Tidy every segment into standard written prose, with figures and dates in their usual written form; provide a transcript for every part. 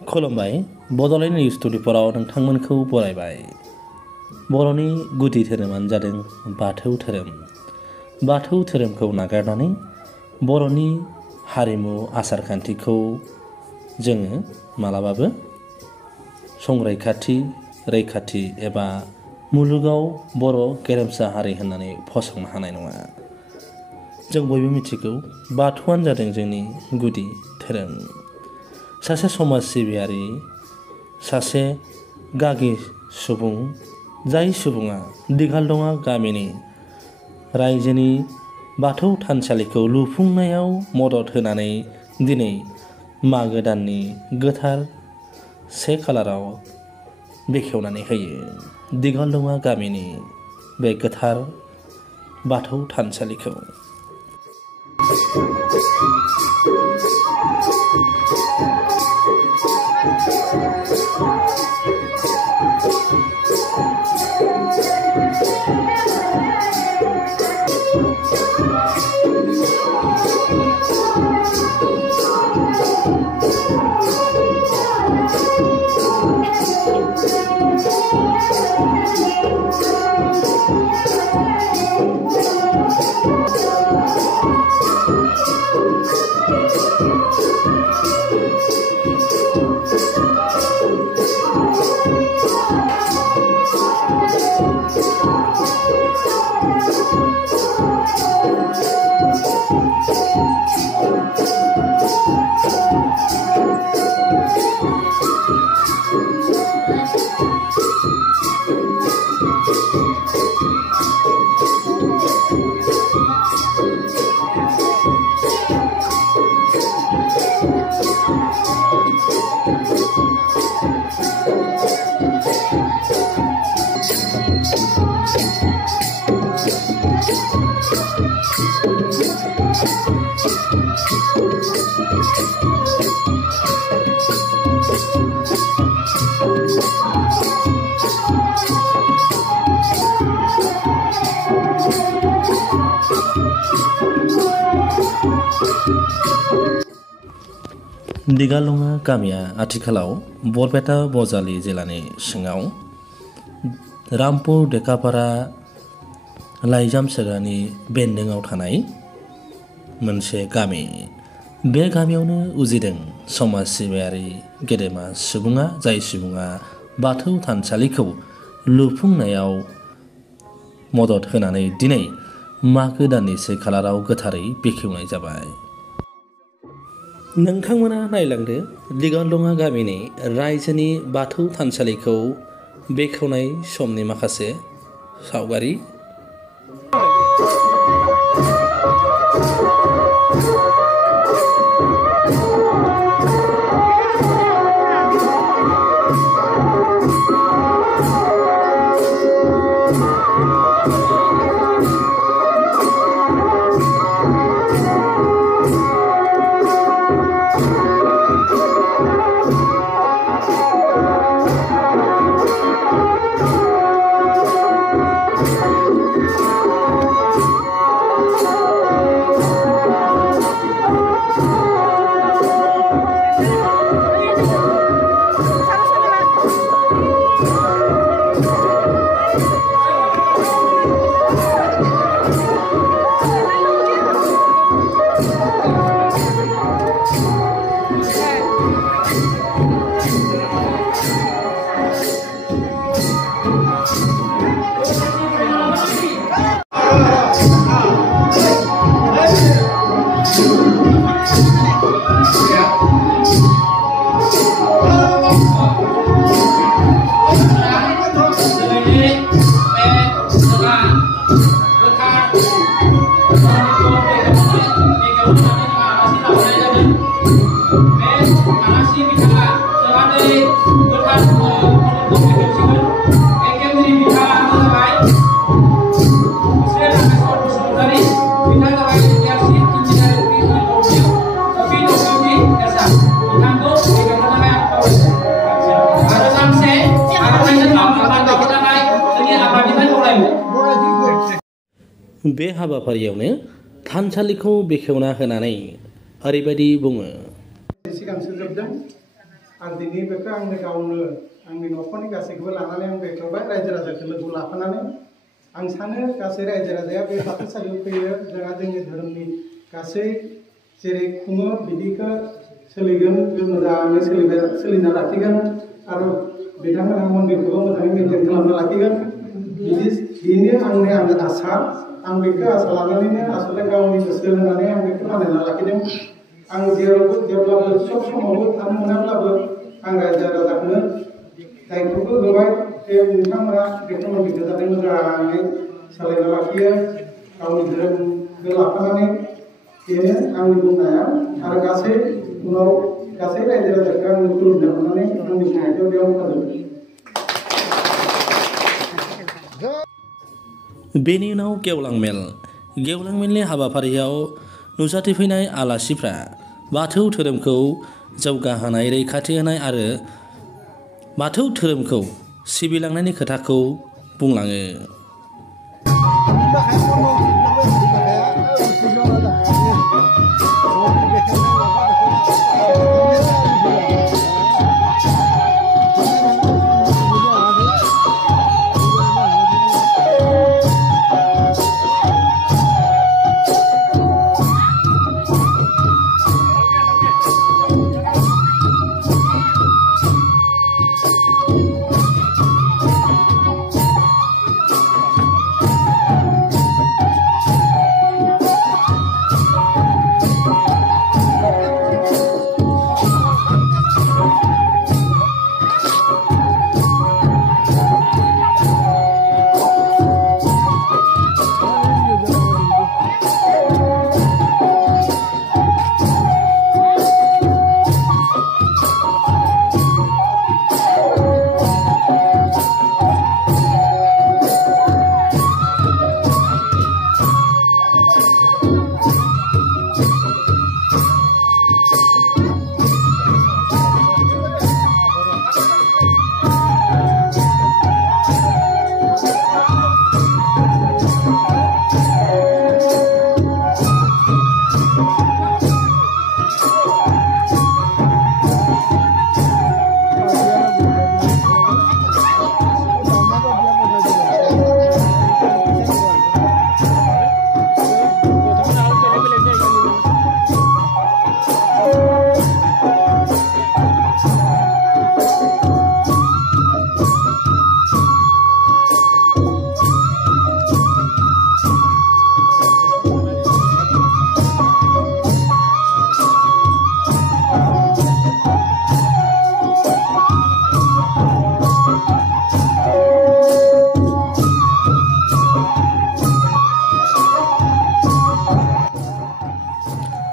खुलुमबाय बड'लेण्ड निउज 24 नोंथांमोनखौ बरायबाय। बर'नि गुदि धोरोमानो जादों बाथौ धोरोम। बाथौ धोरोमखौ नागारनानै बर'नि हारिमु आसार खान्थिखौ जोङो मालाबाबो रैखाथि एबा मुलुगाव बर' गेरेमसा हारि होननानै फसंनो हानाय नङा। जों बयबो मिथिगौ बाथौआनो जादों जोंनि गुदि धोरोम। सासे समाज सिबियारि, सासे गागि सुबुं, जाय सुबुङा दिघालदङा गामिनि रायजोनि बाथौ थानसालिखौ लुफुंनायाव मदद होनानै दिनै मागो दाननि गोथार 1 खालाराव बेखेवनानै होयो दिघालदङा गामिनि बे गोथार बाथौ थानसालिखौ। दिघालदङा गामिया आथिखालाव बरपेटा बजालि जिल्लानि सिङाव रामपुर देकापारा लाइजाम सोग्रानि बेन्दोङाव थानाय मोनसे गामि। बे गामियावनो उजिदों समाज सिबियारि गेदेमा सुबुङा, जाय सुबुङा बाथौ थानसालिखौ लुफुंनायाव मदद होनानै दिनै मागो दाननि 1 खालाराव गोथारै बेखेवनाय जाबाय। नोंथांमोना नायलांदो दिघालदङा गामिनि रायजोनि बाथौ थानसालिखौ बेखेवनाय समनि माखासे सावगारि। बे हाबाफारियावनो थानसालिखौ बेखेवना होनानै ओरैबायदि बुङो। सिगांसो जोबदों आं दिनै बेखौ आंनि गावनो आंनि न'खरनि गासैखौबो लानानै आं बेखेवबाय रायजो राजाखौ लोगो लाफानानै आं सानो गासै रायजो राजाया बे बाथौसालियाव फैयो जोंहा जोंनि धोरोमनि गासै जेरै खुङो बिदिखौ सोलिगोन जों मोजाङै सोलिना लाखिगोन आरो बिथांमोना मन्दिरखौबो मोजाङै मेनटेन खालामना लाखिगोन बेनो आंनि आसा आं बेखौ आसा लानानैनो आसलते गावनि गोसो होनानै आं बेखौ बानायना लाखिदों आं जेब्लाबो सब समावबो थानो मोनाब्लाबो आं रायजो राजाखौनो दायित्वखौ होबाय जे नोंथांमोना बेखौ मन्दिरखौ जाहाथे मोजाङै सालायना लाखियो गावनि धोरोमखौ लाफानानै बेनो आंनि बुंनाया आरो गासै उनाव गासै रायजो राजाखौ आं खुलुमनो हानानै आंनि बुंनायखौ बेयाव फोजोबो बेनि उनाव गेवलां मेलनि हाबाफारियाव नुजाथिफैनाय आलासिफ्रा बाथौ धोरोमखौ जौगाहोनाय रैखाथि होनाय आरो बाथौ धोरोमखौ सिबिलांनायनि खोथाखौ बुंलाङो।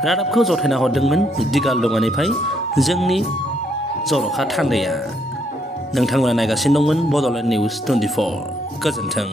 रादाबखौ जथायना हरदोंमोन दिगालदंगानिफ्राय जोंनि जर'खा थान्दैया। नोंथांमोना नायगासिनो दंमोन बड'लेण्ड निउस 24। गोजोन्थों।